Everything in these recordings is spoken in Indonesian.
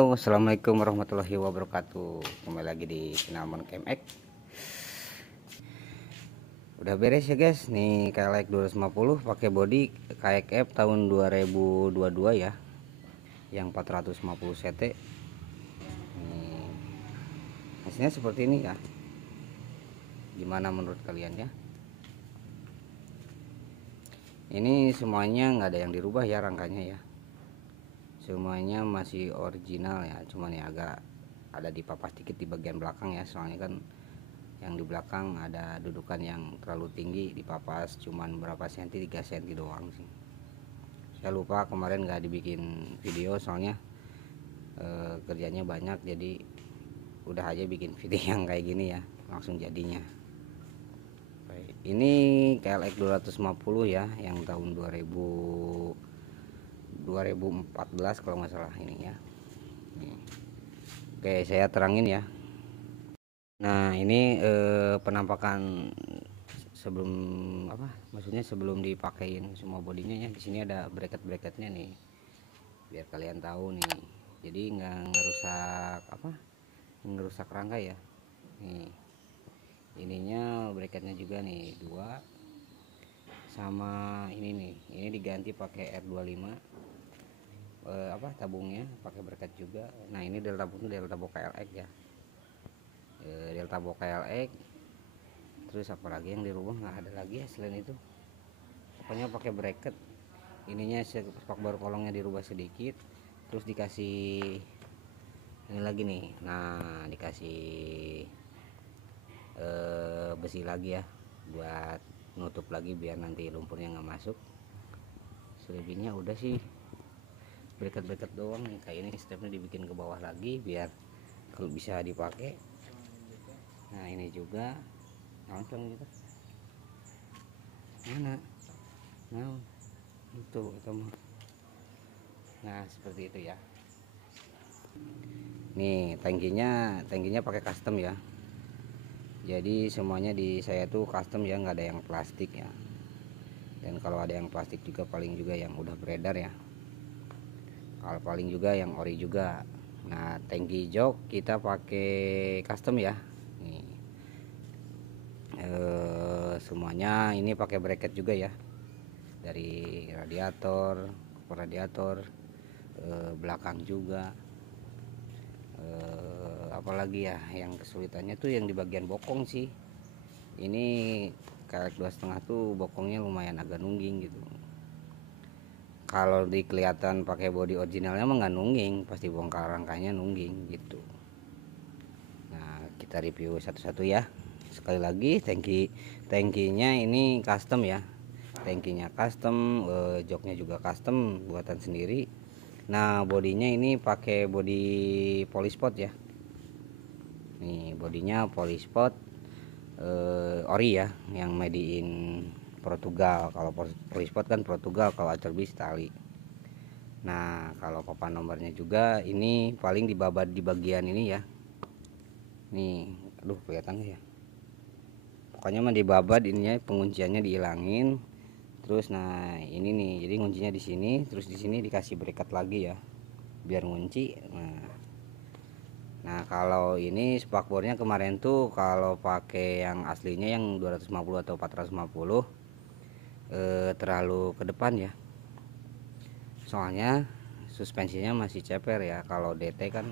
Halo, assalamualaikum warahmatullahi wabarakatuh. Kembali lagi di channel Monkey. Udah beres ya guys. Nih KLX 250 pakai body KXF tahun 2022 ya, yang 450 cc. Nih, hasilnya seperti ini ya. Gimana menurut kalian ya? Ini semuanya nggak ada yang dirubah ya rangkanya ya. Semuanya masih original ya, cuman ya agak ada dipapas dikit di bagian belakang ya, soalnya kan yang di belakang ada dudukan yang terlalu tinggi, dipapas cuman berapa senti, 3 senti doang sih. Saya lupa kemarin nggak dibikin video soalnya kerjanya banyak, jadi udah aja bikin video yang kayak gini ya, langsung jadinya. Ini KLX 250 ya, yang tahun 2014 kalau nggak salah ini ya. Nih. Oke, saya terangin ya. Nah, ini penampakan sebelum maksudnya sebelum dipakein semua bodinya ya. Di sini ada bracket-bracketnya nih, biar kalian tahu nih. Jadi nggak ngerusak rangka ya. Nih, ininya bracketnya juga nih 2, sama ini nih, ini diganti pakai R25. Tabungnya pakai bracket juga. Nah, ini delta box KLX ya, delta box KLX. Terus apalagi yang dirubah, nggak ada lagi ya selain itu, pokoknya pakai bracket. Ininya spakbor kolongnya dirubah sedikit, terus dikasih ini lagi nih. Nah, dikasih besi lagi ya, buat nutup lagi biar nanti lumpurnya nggak masuk. Selebihnya udah sih, bracket doang nih. Kayak ini stepnya dibikin ke bawah lagi biar kalau bisa dipakai. Nah, ini juga langsung gitu. Mana? Nah, itu mah. Nah, seperti itu ya. Nih, tangkinya pakai custom ya. Jadi semuanya di saya tuh custom ya, nggak ada yang plastik ya. Dan kalau ada yang plastik juga paling juga yang udah beredar ya. Kalau paling juga yang ori juga. Nah, tangki jok kita pakai custom ya. Nih, semuanya ini pakai bracket juga ya, dari radiator, belakang juga. Apalagi ya yang kesulitannya tuh yang di bagian bokong sih. Ini KLX 2,5 tuh bokongnya lumayan agak nungging gitu. Kalau kelihatan pakai body originalnya mah nggak nungging, pasti bongkar rangkanya nungging gitu. Nah, kita review satu-satu ya. Sekali lagi, tangkinya ini custom ya. Tangkinya custom, joknya juga custom buatan sendiri. Nah, bodinya ini pakai body polyspot ya. Nih, bodinya polyspot ori ya, yang made in Portugal. Kalau polyspot kan Portugal, kalau Acerbis Itali. Nah, kalau papan nomornya juga ini paling dibabat di bagian ini ya. Nih, aduh kelihatan ya. Pokoknya mah dibabat ininya, pengunciannya dihilangin. Terus nah ini nih, jadi kuncinya di sini, terus di sini dikasih bracket lagi ya, biar ngunci. Nah, kalau ini spakbornya kemarin tuh kalau pakai yang aslinya yang 250 atau 450 terlalu ke depan ya. Soalnya suspensinya masih ceper ya. Kalau DT kan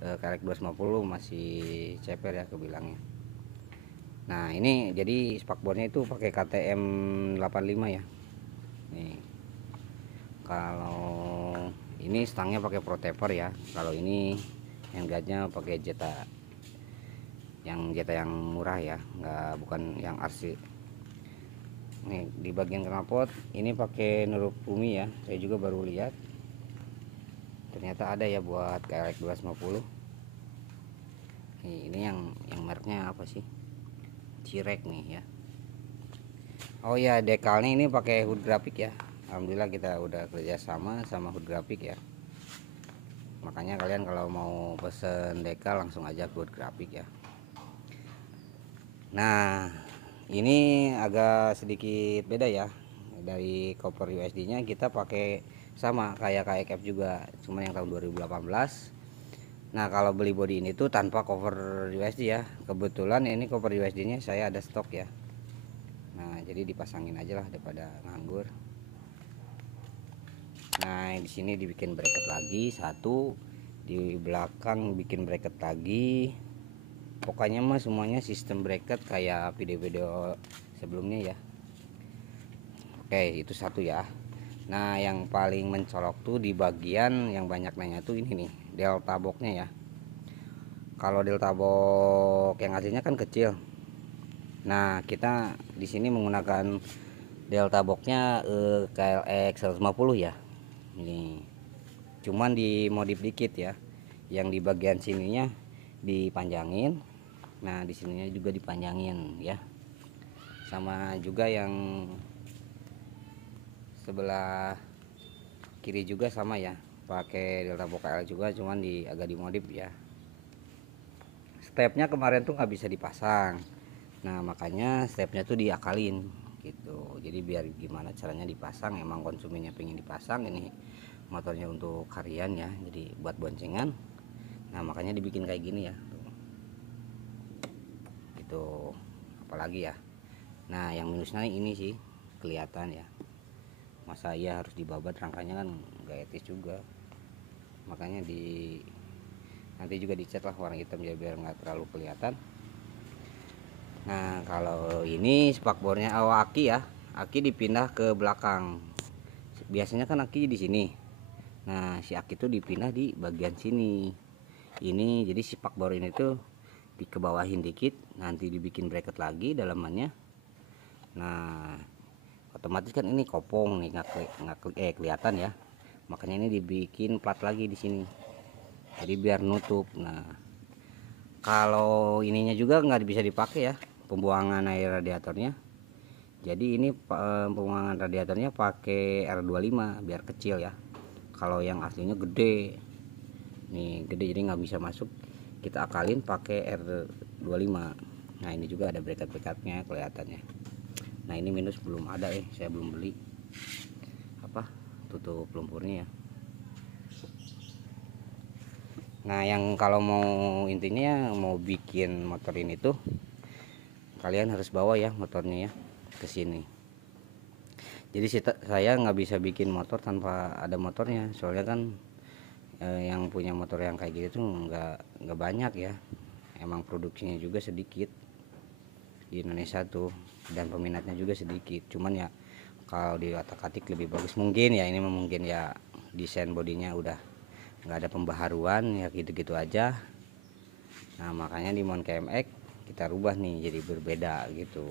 KLX 250 masih ceper ya kebilangnya. Nah, ini jadi spakbornya itu pakai KTM 85 ya. Nih. Kalau ini stangnya pakai Proteper ya. Kalau ini yang guardnya pakai Jetta, yang murah ya, bukan yang RC. Nih, di bagian knalpot ini pakai Nuruk Bumi ya. Saya juga baru lihat, ternyata ada ya buat KLX 250. Nih, ini yang mereknya apa sih, Cirek nih ya. Oh ya, dekalnya ini pakai hood grafik ya. Alhamdulillah kita udah kerjasama sama hood grafik ya. Makanya kalian kalau mau pesen dekal langsung aja ke hood grafik ya. Nah, ini agak sedikit beda ya. Dari cover USD nya kita pakai sama kayak KXF juga, cuma yang tahun 2018 Nah kalau beli body ini tuh tanpa cover USD ya, kebetulan ini cover USD nya saya ada stok ya. Nah jadi dipasangin aja lah daripada nganggur. Nah di sini dibikin bracket lagi satu, di belakang bikin bracket lagi. Pokoknya mah semuanya sistem bracket kayak video-video sebelumnya ya. Oke itu satu ya. Nah yang paling mencolok tuh di bagian yang banyak nanya tuh ini nih, delta boxnya ya. Kalau delta box yang aslinya kan kecil. Nah kita di sini menggunakan delta boxnya KLX 150 ya. Ini cuman dimodif dikit ya. Yang di bagian sininya dipanjangin. Nah di sininya juga dipanjangin ya. Sama juga yang sebelah kiri juga sama ya, pakai delta box KL juga, cuman agak dimodif ya. Stepnya kemarin tuh nggak bisa dipasang, nah makanya stepnya tuh diakalin gitu. Jadi biar gimana caranya dipasang, emang konsumennya pengen dipasang, ini motornya untuk harian ya, jadi buat boncengan. Nah makanya dibikin kayak gini ya tuh. Itu apalagi ya. Nah yang minusnya ini sih kelihatan ya, masa iya harus dibabat, rangkanya kan gak etis juga. Makanya nanti juga dicat lah warna hitam ya biar nggak terlalu kelihatan. Nah kalau ini spakbornya aki ya, aki dipindah ke belakang. Biasanya kan aki di sini. Nah si aki itu dipindah di bagian sini. Ini jadi spakbor ini tuh dikebawahin dikit, nanti dibikin bracket lagi dalamannya. Nah otomatis kan ini kopong nih, nggak kelihatan ya. Makanya ini dibikin plat lagi di sini. Jadi biar nutup. Nah kalau ininya juga nggak bisa dipakai ya, pembuangan air radiatornya. Jadi ini pembuangan radiatornya pakai R25 biar kecil ya. Kalau yang aslinya gede, nih gede jadi nggak bisa masuk. Kita akalin pakai R25. Nah ini juga ada bracket-bracketnya kelihatannya. Nah ini minus belum ada saya belum beli apa tutup lumpurnya ya. Nah yang kalau mau intinya mau bikin motor ini tuh kalian harus bawa ya motornya ya ke sini. Jadi saya nggak bisa bikin motor tanpa ada motornya, soalnya kan yang punya motor yang kayak gitu tuh nggak banyak ya. Emang produksinya juga sedikit di Indonesia tuh, dan peminatnya juga sedikit. Cuman ya kalau di otak-atik lebih bagus mungkin ya, ini mungkin ya desain bodinya udah nggak ada pembaharuan ya, gitu-gitu aja. Nah makanya di Mon KMX kita rubah nih jadi berbeda gitu.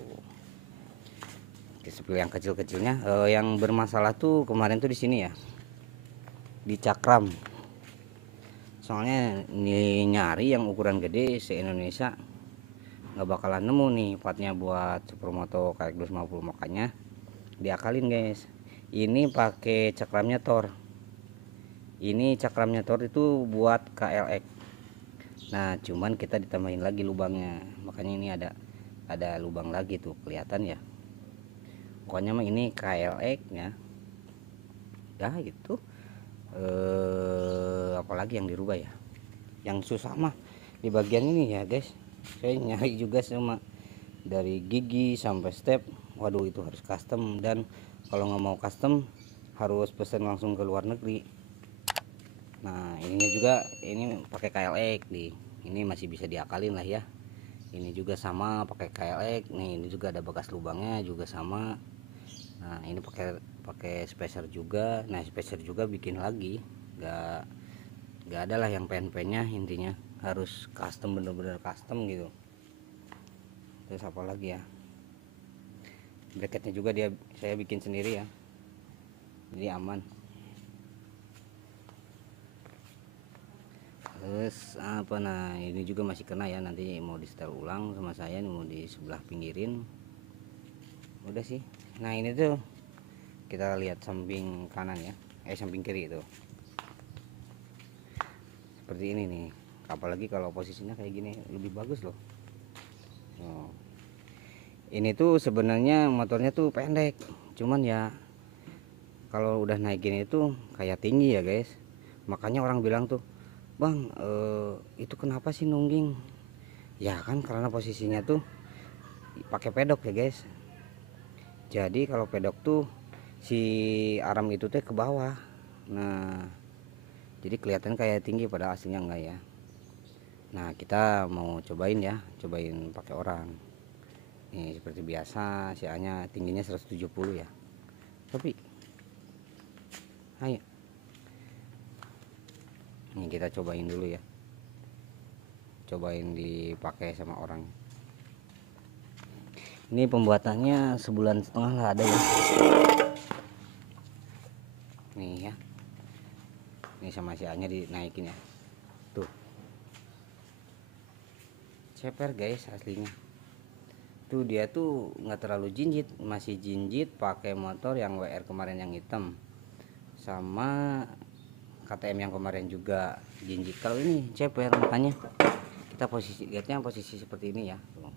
Seperti yang kecil-kecilnya yang bermasalah tuh kemarin tuh di sini ya, di cakram. Soalnya nyari yang ukuran gede se Indonesia nggak bakalan nemu nih partnya buat Supermoto kayak 250, makanya diakalin guys. Ini pakai cakramnya Thor. Ini cakramnya Thor itu buat KLX. Nah cuman kita ditambahin lagi lubangnya, makanya ini ada lubang lagi tuh kelihatan ya. Pokoknya mah ini KLX ya. Dah itu apalagi yang dirubah ya, yang susah mah di bagian ini ya guys. Saya nyari juga sama dari gigi sampai step, waduh itu harus custom, dan kalau nggak mau custom harus pesan langsung ke luar negeri. Nah ininya juga ini pakai KLX nih, ini masih bisa diakalin lah ya. Ini juga sama pakai KLX nih, ini juga ada bekas lubangnya juga sama. Nah ini pakai spacer juga. Nah spacer juga bikin lagi, nggak ada lah yang pen-pennya, intinya harus custom, bener-bener custom gitu. Terus apa lagi ya, bracketnya juga saya bikin sendiri ya, jadi aman. Terus apa, nah ini juga masih kena ya, nanti mau di setel ulang sama saya, mau di sebelah pinggirin udah sih. Nah ini tuh kita lihat samping kanan ya, samping kiri itu seperti ini nih. Apalagi kalau posisinya kayak gini lebih bagus loh. Ini tuh sebenarnya motornya tuh pendek, cuman ya kalau udah naikin itu kayak tinggi ya guys. Makanya orang bilang tuh, bang, itu kenapa sih nungging? Ya kan karena posisinya tuh pakai pedok ya guys. Jadi kalau pedok tuh si aram itu tuh ke bawah. Nah, jadi kelihatan kayak tinggi padahal aslinya enggak ya. Nah, kita mau cobain ya, cobain pakai orang. Nih seperti biasa, si A-nya tingginya 170 ya. Tapi ayo. Nih kita cobain dulu ya. Cobain dipakai sama orang. Ini pembuatannya sebulan setengah lah ada ya. Nih ya. Ini sama si A-nya dinaikin ya. Tuh. Ceper guys aslinya. Tuh dia tuh nggak terlalu jinjit, masih jinjit pakai motor yang WR kemarin yang hitam. Sama KTM yang kemarin juga jinjit. Kalau ini ceper, makanya kita lihatnya posisi seperti ini ya. Tuh.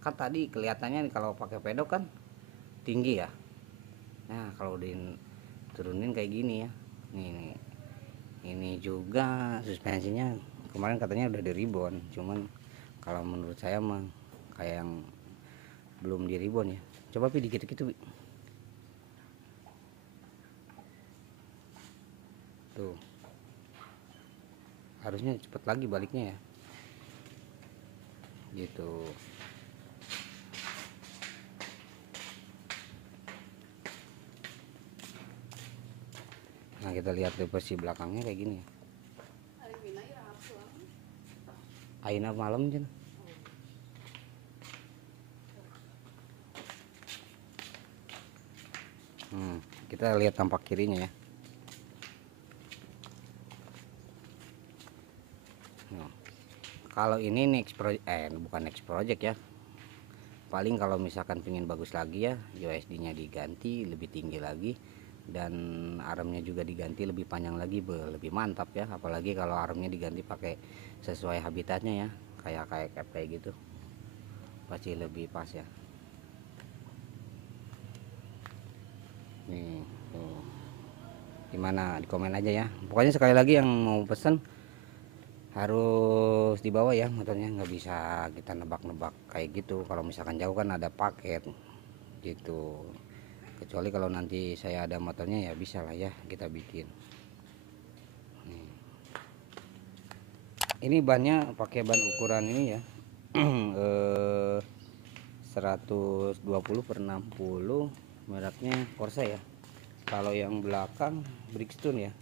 Kan tadi kelihatannya kalau pakai pedok kan tinggi ya. Nah, kalau diturunin kayak gini ya. Nih, ini juga suspensinya kemarin katanya udah di ribon, cuman kalau menurut saya mah kayak yang belum di ribon ya. Coba pi dikit-dikit tuh. Tuh. Harusnya cepet lagi baliknya ya. Gitu. Nah, kita lihat di posisi belakangnya kayak gini ya. Aina malam jen. Kita lihat tampak kirinya ya. Nah, kalau ini bukan next project ya. Paling kalau misalkan pengen bagus lagi ya, USD-nya diganti lebih tinggi lagi. Dan armnya juga diganti lebih panjang lagi, lebih mantap ya. Apalagi kalau armnya diganti pakai sesuai habitatnya ya, kayak gitu, pasti lebih pas ya. Nih tuh. Gimana, di komen aja ya. Pokoknya sekali lagi yang mau pesen harus dibawa ya motornya, nggak bisa kita nebak-nebak kayak gitu. Kalau misalkan jauh kan ada paket gitu. Kecuali kalau nanti saya ada motornya ya bisa lah ya kita bikin. Ini bannya pakai ban ukuran ini ya. 120/60, mereknya Corsa ya. Kalau yang belakang Bridgestone ya,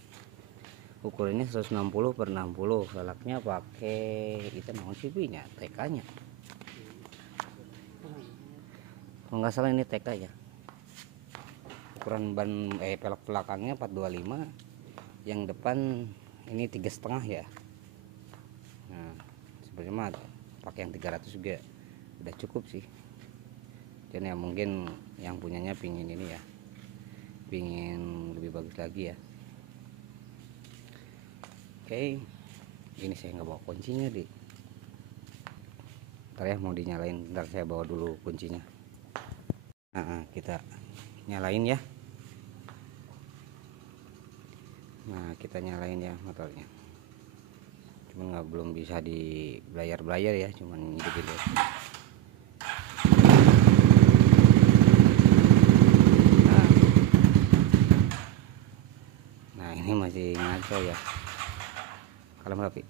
ukurannya 160/60, velgnya pakai itu mau CP-nya, TK-nya. Kalau nggak salah ini TK ya. Ukuran ban velg belakangnya 425, yang depan ini 3,5 ya. Nah, sebenarnya mah pakai yang 300 juga udah cukup sih. Dan ya mungkin yang punyanya pingin ini ya, pingin lebih bagus lagi ya. Oke, ini saya nggak bawa kuncinya di. Ntar ya mau dinyalain, ntar saya bawa dulu kuncinya. Nah, kita nyalain ya. Nah, kita nyalain ya motornya. Cuman belum bisa di blayar ya, cuman gitu. Nah, ini masih ngaco ya. Kalem rapi.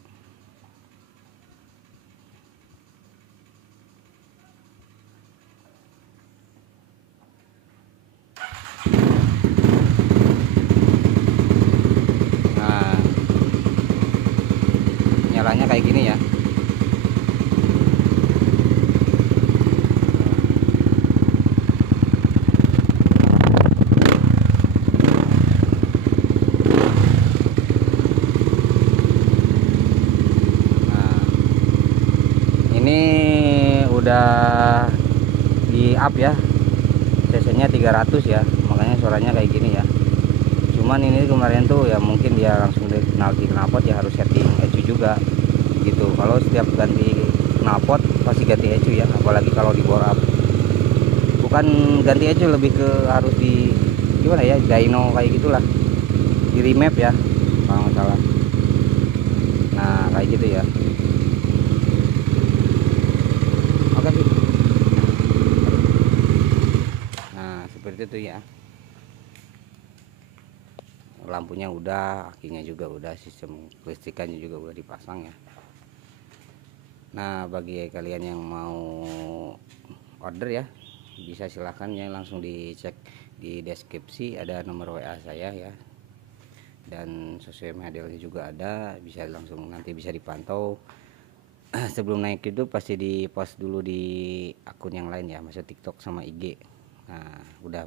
Nyalanya kayak gini ya. Nah, ini udah di up ya, cc-nya 300 ya, makanya suaranya kayak gini ya. Cuman ini kemarin tuh ya mungkin dia langsung di knalpot ya, harus setting ECU juga gitu. Kalau setiap ganti knalpot pasti ganti ECU ya, apalagi kalau di bore up. Bukan ganti ECU, lebih ke harus di gimana ya, dyno kayak gitulah, di remap ya kalau nggak salah. kayak gitu ya. Oke sih. Nah seperti itu ya, lampunya udah, akinya juga udah, sistem kelistrikannya juga udah dipasang ya. Nah bagi kalian yang mau order ya, bisa silahkan ya, langsung dicek di deskripsi ada nomor WA saya ya, dan sosial media juga ada, bisa langsung nanti bisa dipantau. Sebelum naik itu pasti di post dulu di akun yang lain ya, maksud TikTok sama IG. Nah udah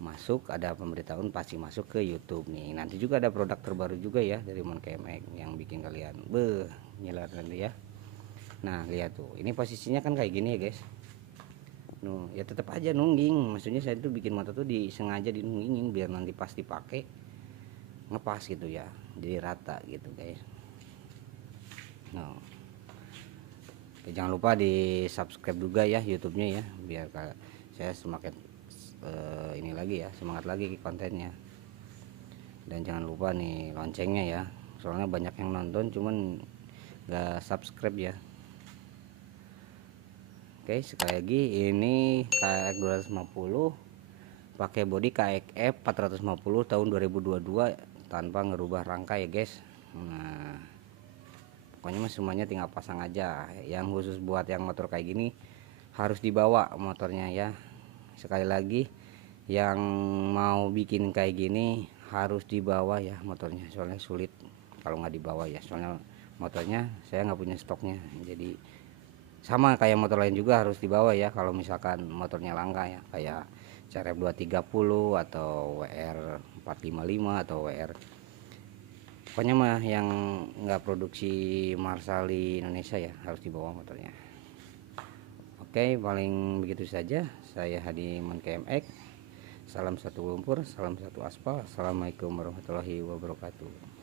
masuk, ada pemberitahuan pasti masuk ke YouTube nih. Nanti juga ada produk terbaru juga ya dari Monkemek yang bikin kalian nyelar nanti ya. Nah lihat tuh, ini posisinya kan kayak gini ya guys. Nuh ya tetap aja nungging, maksudnya saya tuh bikin motor tuh disengaja dinunggingin biar nanti pas dipakai ngepas gitu ya, jadi rata gitu guys. Nah jangan lupa di subscribe juga ya YouTube-nya ya, biar saya semakin ini lagi ya, semangat lagi kontennya. Dan jangan lupa nih loncengnya ya, soalnya banyak yang nonton cuman gak subscribe ya. Oke sekali lagi, ini KX 250 pakai bodi KXF 450 tahun 2022 tanpa ngerubah rangka ya guys. Nah pokoknya semuanya tinggal pasang aja. Yang khusus buat yang motor kayak gini harus dibawa motornya ya. Sekali lagi, yang mau bikin kayak gini harus dibawa ya motornya, soalnya sulit kalau nggak dibawa ya, soalnya motornya saya nggak punya stoknya. Jadi sama kayak motor lain juga harus dibawa ya, kalau misalkan motornya langka ya, kayak CRF 230 atau WR 455 atau WR, pokoknya mah yang nggak produksi Marshall di Indonesia ya harus dibawa motornya. Oke paling begitu saja, saya Hadi Monkemek. Salam satu lumpur, salam satu aspal. Assalamualaikum warahmatullahi wabarakatuh.